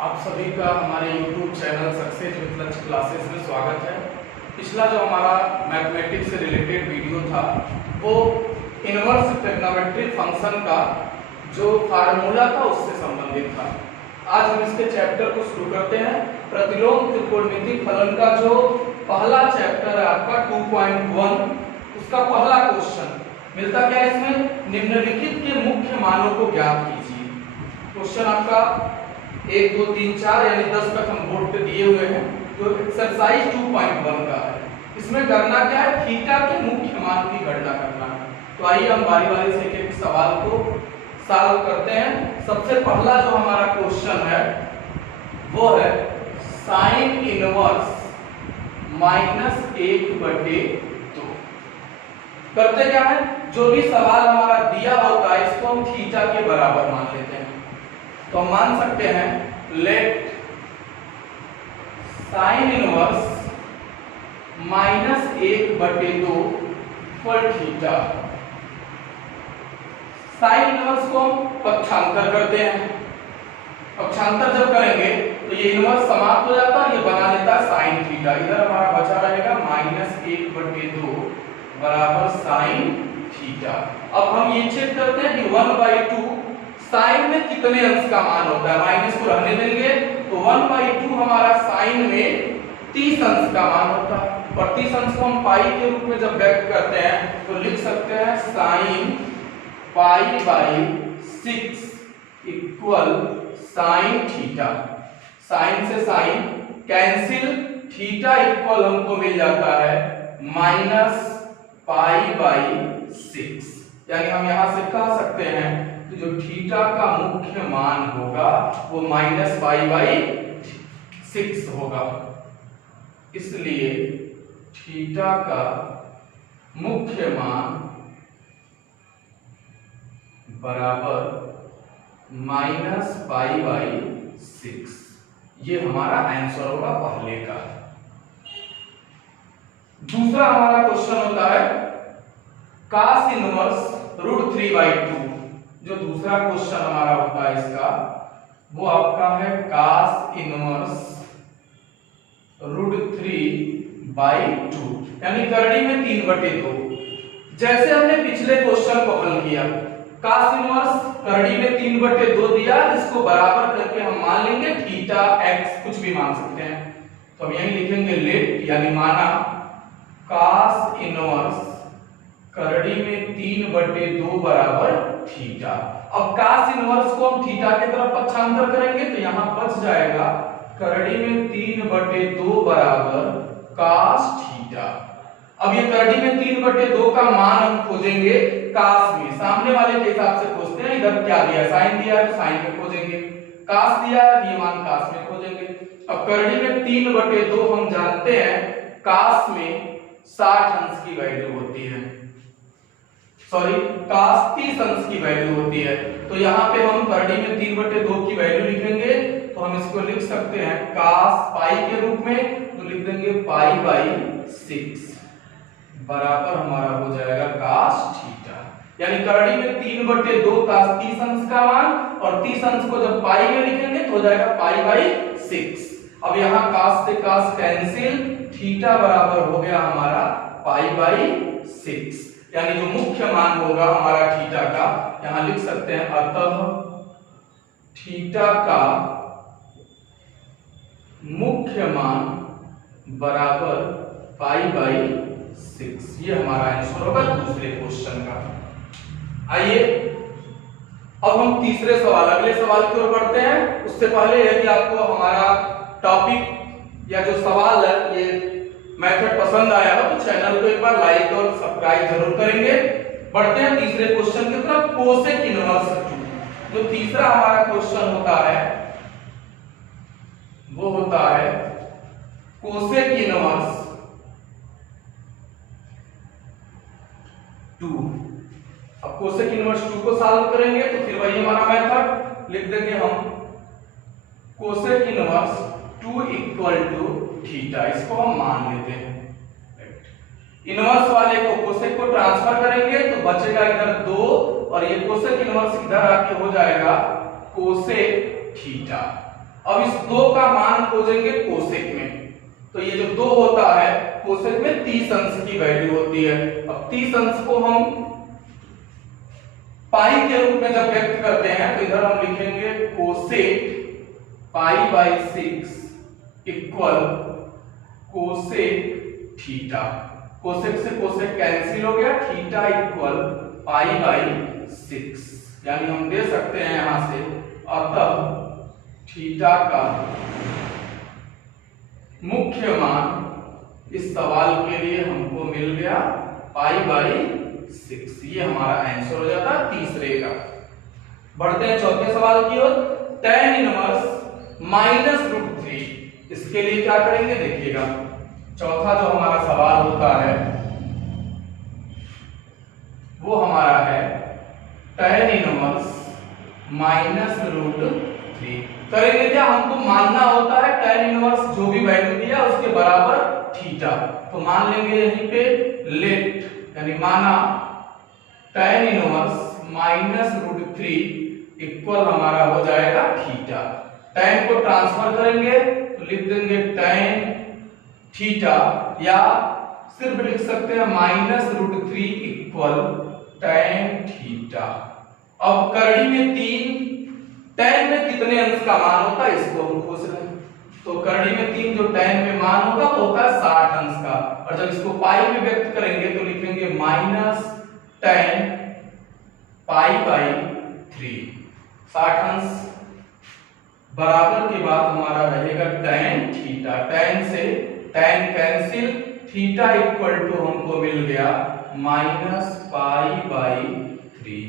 आप सभी का हमारे YouTube चैनल सक्सेस विद लक्ष्य क्लासेस में स्वागत है। पिछला जो हमारा मैथमेटिक्स से रिलेटेड वीडियो था वो इनवर्स ट्रिग्नोमेट्रिक फंक्शन का जो फार्मूला था उससे संबंधित था। आज हम इसके चैप्टर को शुरू करते हैं। प्रतिलोम त्रिकोणमिति फलन का जो पहला चैप्टर है आपका 2.1, उसका पहला क्वेश्चन मिलता क्या है इसमें, निम्नलिखित के मुख्य मानों को ज्ञात कीजिए। क्वेश्चन आपका 1 2 3 4 यानी 10 तक हम बोर्ड पे दिए हुए हैं। तो एक्सरसाइज 2.1 का है। इसमें करना क्या है, थीटा के मुख्य मान की गणना करना है। तो आइए हम बारी बारी से एक सवाल को सॉल्व करते हैं। सबसे पहला जो हमारा क्वेश्चन है वो है साइन इनवर्स -1/2। करते क्या है, जो भी सवाल हमारा दिया होता है इसको हम थीटा के बराबर मान लेते हैं। तो हम मान सकते हैं late sine inverse -1/2 for theta. Sine inverse को हम पक्षांतर करते हैं। पक्षांतर जब करेंगे तो ये इनवर्स समाप्त हो जाता है, ये बना लेता है साइन थीटा। इधर हमारा बचा रहेगा -1/2 बराबर साइन थीटा। अब हम ये चेक करते हैं कि 1/2 साइन में कितने अंश का मान होता है। माइनस को रहने देंगे तो 1/2 हमारा साइन में 30 अंश का मान होता है। और 30 अंश को हम पाई के रूप में जब व्यक्त करते हैं तो लिख सकते हैं sine π/6 equal sine theta. Sine से साइन कैंसिल, थीटा इक्वल हमको मिल जाता है -π/6। यानी हम यहां से कह सकते हैं कि जो थीटा का मुख्य मान होगा वो -π/6 होगा। इसलिए थीटा का मुख्य मान बराबर -π/6। ये हमारा आंसर होगा पहले का। दूसरा हमारा क्वेश्चन होता है cos इनवर्स √3/2। जो दूसरा क्वेश्चन हमारा होता है इसका वो आपका है cos इनवर्स √3/2 यानी करड़ी में 3/2। जैसे हमने पिछले क्वेश्चन को हल किया, cos इनवर्स करड़ी में 3/2 दिया, इसको बराबर करके हम मान लेंगे थीटा x, कुछ भी मान सकते हैं। तो हम यही लिखेंगे लेट यानी माना cos इनवर्स करड़ी में 3/2 बराबर थीटा। अब cos इनवर्स को हम थीटा की तरफ पक्षांतर करेंगे तो यहां बच जाएगा करड़ी में 3/2 बराबर cos थीटा। अब ये करड़ी में 3/2 का मान हम खोजेंगे cos में, सामने वाले के हिसाब से खोजते हैं। इधर क्या दिया, साइन दिया है तो साइन में खोजेंगे, cos दिया है ये मान cos में खोजेंगे। अब करड़ी में 3/2 हम जानते हैं cos में 60 अंश की वैल्यू होती है, सॉरी cos 30 अंश की वैल्यू होती है। तो यहाँ पे हम करड़ी में 3/2 की वैल्यू लिखेंगे तो हम इसको लिख सकते हैं cos पाई के रूप में, तो लिख देंगे π/6 बराबर हमारा हो जाएगा cos थीटा। यानी करड़ी में 3/2 cos 30 अंश का मान, और 30 अंश को जब पाई में लिखेंगे तो हो जाएगा π/6। अब यहाँ cos से cos कैंसिल, थीटा बराबर हो गया हमारा π/6। यानी जो मुख्य मान होगा हमारा थीटा का, यहां लिख सकते हैं अतः थीटा का मुख्य मान बराबर π/6। ये हमारा आंसर होगा दूसरे क्वेश्चन का। आइए अब हम तीसरे सवाल, अगले सवाल की ओर बढ़ते हैं। उससे पहले यदि आपको हमारा टॉपिक या जो सवाल है ये मेथड पसंद आया हो तो चैनल को एक बार लाइक और सब्सक्राइब जरूर करेंगे। बढ़ते हैं तीसरे क्वेश्चन की तरफ, कोसेक इनवर्स 2। जो तीसरा हमारा क्वेश्चन होता है वो होता है कोसेक इनवर्स 2। अब कोसेक इनवर्स 2 को सॉल्व करेंगे तो फिर वही हमारा मेथड लिख देंगे हम cosec inverse 2 equal to theta. इसको हम मान लेते हैं। इनवर्स वाले को कोसेक को ट्रांसफर करेंगे तो बचेगा इधर 2 और ये कोसेक इनवर्स इधर आके हो जाएगा कोसेक थीटा। अब इस 2 का मान खोजेंगे कोसेक में, तो ये जो 2 होता है कोसेक में 30 अंश की वैल्यू होती है। अब 30 अंश को हम पाई के रूप में जब व्यक्त करते हैं तो इधर हम लिखेंगे cosec pi by 6 equal cosec theta. Cosec से कोसेक कैंसिल हो गया, थीटा इक्वल पाई बाई 6, यानी हम दे सकते हैं यहां से अतः थीटा का मुख्य मान इस सवाल के लिए हमको मिल गया पाई बाई 6। ये हमारा आंसर हो जाता है तीसरे का। बढ़ते हैं चौथे सवाल की ओर। tan इनवर्स -√3, इसके लिए क्या करेंगे देखिएगा। चौथा जो हमारा सवाल होता है वो हमारा है tan इनवर्स -√3। करेंगे क्या, हमको मानना होता है tan इनवर्स जो भी वैल्यू दिया उसके बराबर थीटा। तो मान लेंगे यहीं पे लेट, यानी माना tan इनवर्स -√3 इक्वल हमारा हो जाएगा थीटा। tan को ट्रांसफर करेंगे तो लिख देंगे tan थीटा, या सिर्फ लिख सकते हैं -√3 इक्वल tan थीटा। अब करड़ी में 3, tan में कितने अंश का मान होता है इसको हम खोज रहे हैं। तो करड़ी में 3 जो tan में मान होगा वो होता है 60 अंश का, और जब इसको पाई में व्यक्त करेंगे तो लिखेंगे -tan पाई बाई 3। 60 अंश बराबर के बाद हमारा रहेगा tan थीटा। tan से tan cancel, theta equal to हमको मिल गया -पाई बाई 3।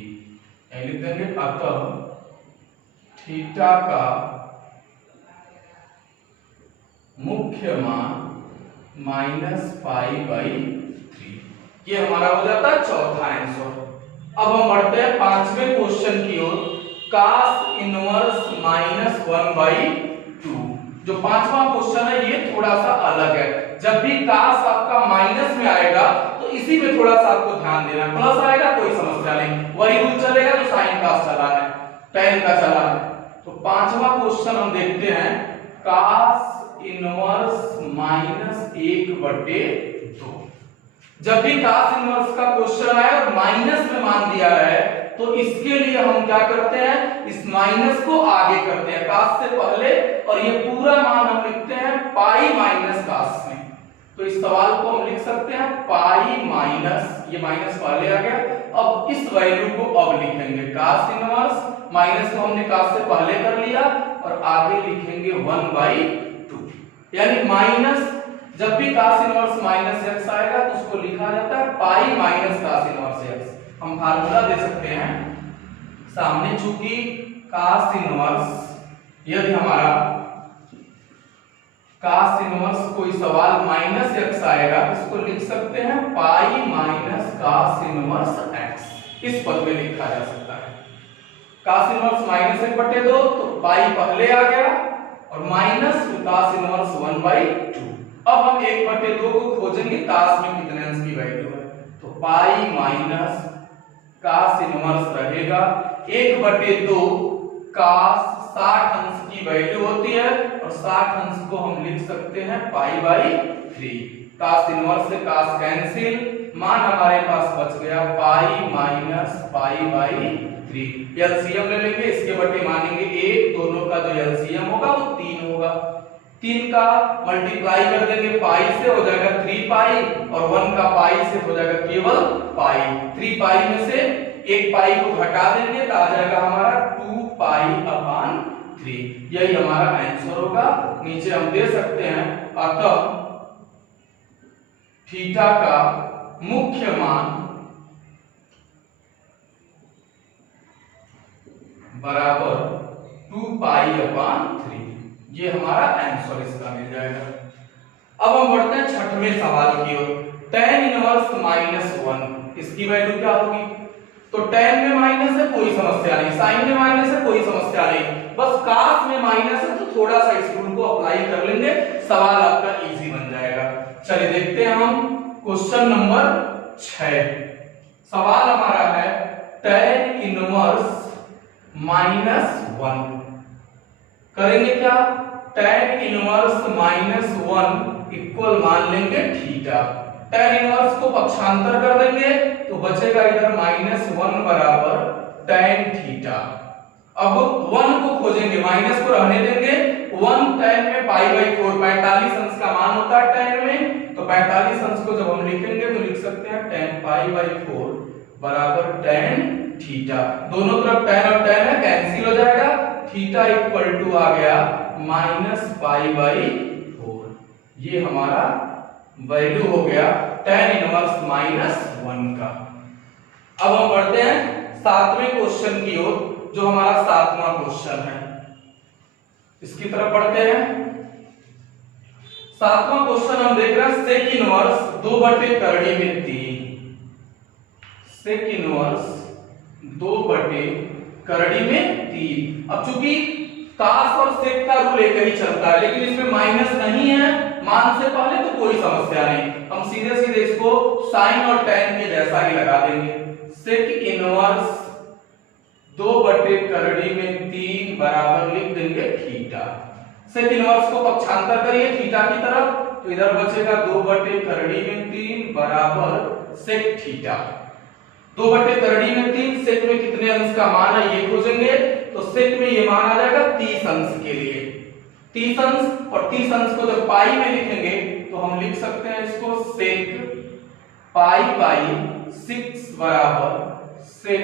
लिख देंगे अतः थीटा का मुख्य मान -पाई बाई 3। ये हमारा हो जाता है चौथा आंसर। अब हम बढ़ते हैं पांचवें क्वेश्चन की ओर। cos inverse -1/2। जो पांचवा क्वेश्चन है ये थोड़ा सा अलग है। जब भी cos आपका माइनस में आएगा तो इसी में थोड़ा सा आपको ध्यान देना है। प्लस आएगा कोई समस्या नहीं, वही रूल चलेगा जो साइन का चला है, tan का चला है। तो पांचवा क्वेश्चन हम देखते हैं cos इनवर्स -1/2। जब भी cos इनवर्स का क्वेश्चन आए और माइनस में मान दिया रहे तो इसके लिए हम क्या करते हैं, इस माइनस को आगे करते हैं cos से पहले, और ये पूरा मान हम लिखते हैं पाई माइनस cos में। तो इस सवाल को हम लिख सकते हैं पाई माइनस, ये माइनस पहले आ गया। अब इस वैल्यू को अब लिखेंगे cos इनवर्स, माइनस को हमने cos से पहले कर लिया और आगे लिखेंगे 1/2, यानी माइनस, जब भी cos इनवर्स -x आएगा तो उसको लिखा जाता है pi minus cos inverse x। हम फार्मूला दे सकते हैं सामने, चूंकि cos इनवर्स, यदि हमारा cos इनवर्स कोई सवाल -x आएगा तो इसको लिख सकते हैं pi minus cos inverse x। इस पद में लिखा जा सकता है cos इनवर्स -1/2, तो पाई पहले आ गया और माइनस cos इनवर्स 1/2। अब हम 1/2 को खोजेंगे cos में कितने अंश की वैल्यू है, तो पाई माइनस cos इनवर्स रहेगा 1/2। cos 60 अंश की वैल्यू होती है और 60 अंश को हम लिख सकते हैं पाई बाई 3। cos इनवर्स से cos कैंसिल, मान हमारे पास बच गया pi minus pi by 3। LCM ले लेंगे, इसके बटे मानेंगे 1, दोनों का जो एलसीएम होगा वो 3 होगा। 3 का मल्टीप्लाई कर देंगे पाई से, हो जाएगा 3 पाई, और 1 का पाई से हो जाएगा केवल पाई। 3 पाई में से 1 पाई को घटा देंगे तो आ जाएगा हमारा 2 पाई/3। यही हमारा आंसर होगा। नीचे हम दे सकते हैं अतः थीटा का मुख्य मान बराबर 2 पाई/3। ये हमारा आंसर इसका मिल जाएगा। अब हम बढ़ते हैं छठवें सवाल की ओर। tan इनवर्स -1, इसकी वैल्यू क्या होगी। तो tan में माइनस है कोई समस्या नहीं, sin में माइनस है कोई समस्या नहीं, बस cos में माइनस है तो थोड़ा सा इस रूल को अप्लाई कर लेंगे, सवाल आपका इजी बन जाएगा। चलिए देखते हैं हम क्वेश्चन नंबर 6। सवाल हमारा है tan इनवर्स -1। करेंगे क्या, tan इनवर्स -1 इक्वल मान लेंगे थीटा। tan इनवर्स को पक्षांतर कर देंगे तो बचेगा इधर -1 बराबर tan थीटा। अब 1 को खोजेंगे, माइनस को रहने देंगे, 1 tan में π/4 45 अंश का मान होता है tan में, तो 45 अंश को जब हम लिखेंगे तो लिख सकते हैं tan π/4 बराबर tan थीटा। दोनों तरफ tan और tan है, कैंसिल हो जाएगा, थीटा इक्वल टू आ गया -π/4। ये हमारा वैल्यू हो गया tan इनवर्स -1 का। अब हम बढ़ते हैं 7वें क्वेश्चन की ओर, जो हमारा 7वां क्वेश्चन है, इसकी तरफ बढ़ते हैं। 7वां क्वेश्चन हम देख रहे हैं सेक इनवर्स 2/3 में 3। सेक इनवर्स 2/3 में 3। अब चूंकि कास और सेक का रूल एक ही चलता है, लेकिन इसमें माइनस नहीं है मान से पहले, तो कोई समस्या नहीं, हम सीधे सीधे इसको साइन और tan के जैसा ही लगा देंगे। सेक इनवर्स 2/3 में 3 बराबर लिख देंगे थीटा। सेक इनवर्स को पक्षांतर करिए थीटा की तरफ, तो इधर बचेगा 2/3 में 3 बराबर सेक थीटा। 2/3 में 3, सेक में कितने अंश का मान है ये खोजेंगे, तो सेक में ये मान आ जाएगा 30 अंश के लिए। 30 अंश, और 30 अंश को जब पाई में लिखेंगे तो हम लिख सकते हैं इसको सेक π/6 बराबर सेक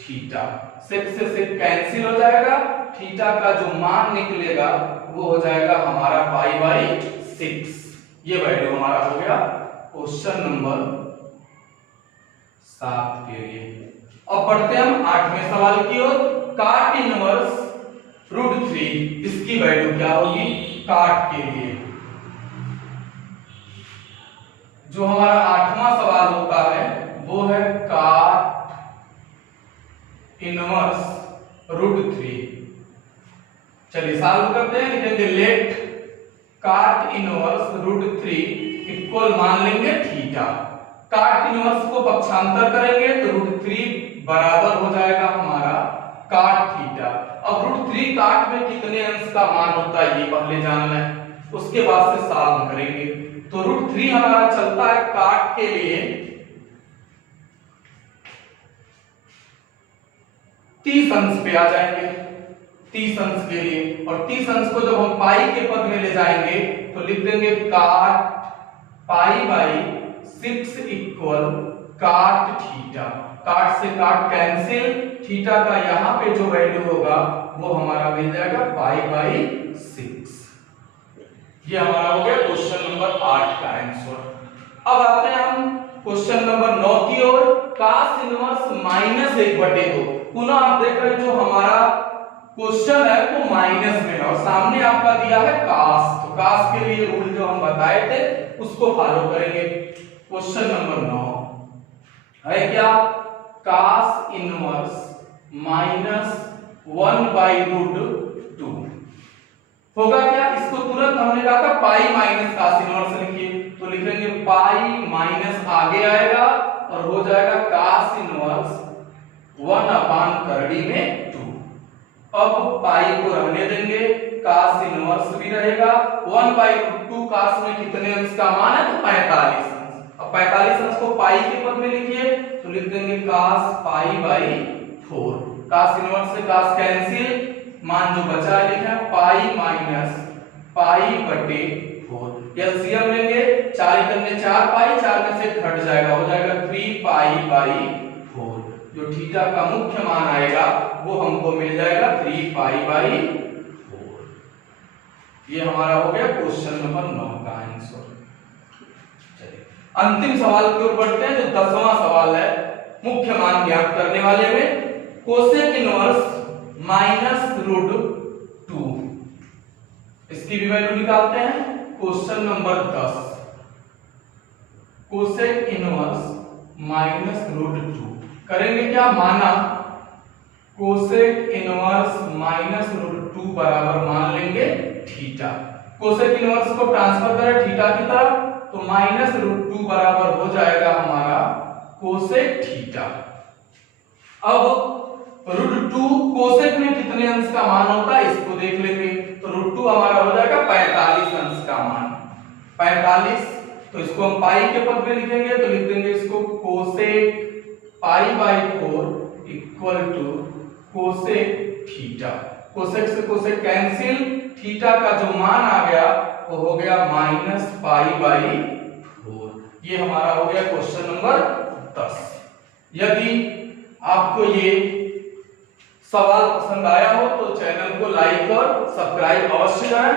थीटा। सेक से सेक कैंसिल हो जाएगा, थीटा का जो मान निकलेगा वो हो जाएगा हमारा π/6। ये वैल्यू हमारा हो गया क्वेश्चन नंबर 7 के लिए। अब बढ़ते हैं हम 8वें सवाल की ओर। काट इनवर्स √3, इसकी वैल्यू क्या होगी काट के लिए। जो हमारा 8वां सवाल होता है वो है काट इनवर्स √3। चलिए सॉल्व करते हैं, लिखेंगे लेट काट इनवर्स √3 इक्वल मान लेंगे थीटा। काट इनवर्स को पक्षांतर करेंगे तो √3 बराबर हो जाएगा हमारा काट थीटा। अब √3 काट में कितने अंश का मान होता है ये पहले जानना है, उसके बाद से सॉल्व करेंगे। तो √3 हमारा चलता है काट के लिए 30 अंश पे आ जाएंगे, 30 अंश के लिए, और 30 अंश को जब हम पाई के पद में ले जाएंगे तो लिख देंगे काट π/6 इक्वल काट थीटा। काट से काट कैंसिल, थीटा का यहाँ पे जो वैल्यू होगा वो हमारा मिल जाएगा π/6। ये हमारा हो गया क्वेश्चन नंबर 8 का आंसर। अब आते हैं हम क्वेश्चन नंबर 9 की ओर। कास इनवर्स -1/2। पुनः आप देख रहे हैं जो हमारा क्वेश्चन है वो माइनस में है और सामने आपका दिया है कास, तो कास के लिए रूल जो हम बताए थे उसको फॉलो करेंगे। क्वेश्चन नंबर 9 है क्या, कास इनवर्स -1/√2 होगा क्या। इसको तुरंत हमने कहा था पाई माइनस कास इनवर्स लिखिए, तो लिखेंगे पाई माइनस आगे आएगा और हो जाएगा कास इनवर्स 1/3 में 2। अब पाई को रहने देंगे, कास इनवर्स भी रहेगा। 1/2 कास में कितने अंश का मान है, तो 45 अंश। अब 45 अंश को पाई के पद में लिखिए तो लिख देंगे कास π/4। कास इनवर्स से कास कैंसिल, मान जो बचा है लिखा पाई माइनस π/4। एलसीएम लेंगे, 4 करने 4 पाई, 4 में से घट जाएगा, हो जाएगा 3π/4। जो थीटा का मुख्य मान आएगा वो हमको मिल जाएगा 3π/4। ये हमारा हो गया क्वेश्चन नंबर 9 का आंसर। चलिए अंतिम सवाल की ओर बढ़ते हैं, जो 10वां सवाल है मुख्य मान ज्ञात करने वाले में। कोसेक इनवर्स -√2, इसकी भी वैल्यू निकालते हैं। क्वेश्चन नंबर 10, कोसेक इनवर्स -√2 करेंगे क्या, माना कोसेक इनवर्स -√2 बराबर मान लेंगे थीटा। कोसेक इनवर्स को ट्रांसफर करें थीटा की तरफ तो -√2 बराबर हो जाएगा हमारा कोसेक थीटा। अब √2 कोसेक में कितने अंश का मान होता है इसको देख लेंगे। 45, तो इसको हम पाई के पद में लिखेंगे तो लिख देंगे इसको cosec pi by 4 equal to cosec theta. Cosec से कोसेक कैंसिल, थीटा का जो मान आ गया वो हो गया माइनस पाई बाई 4। ये हमारा हो गया क्वेश्चन नंबर 10। यदि आपको ये सवाल पसंद आया हो तो चैनल को लाइक और सब्सक्राइब अवश्य करें।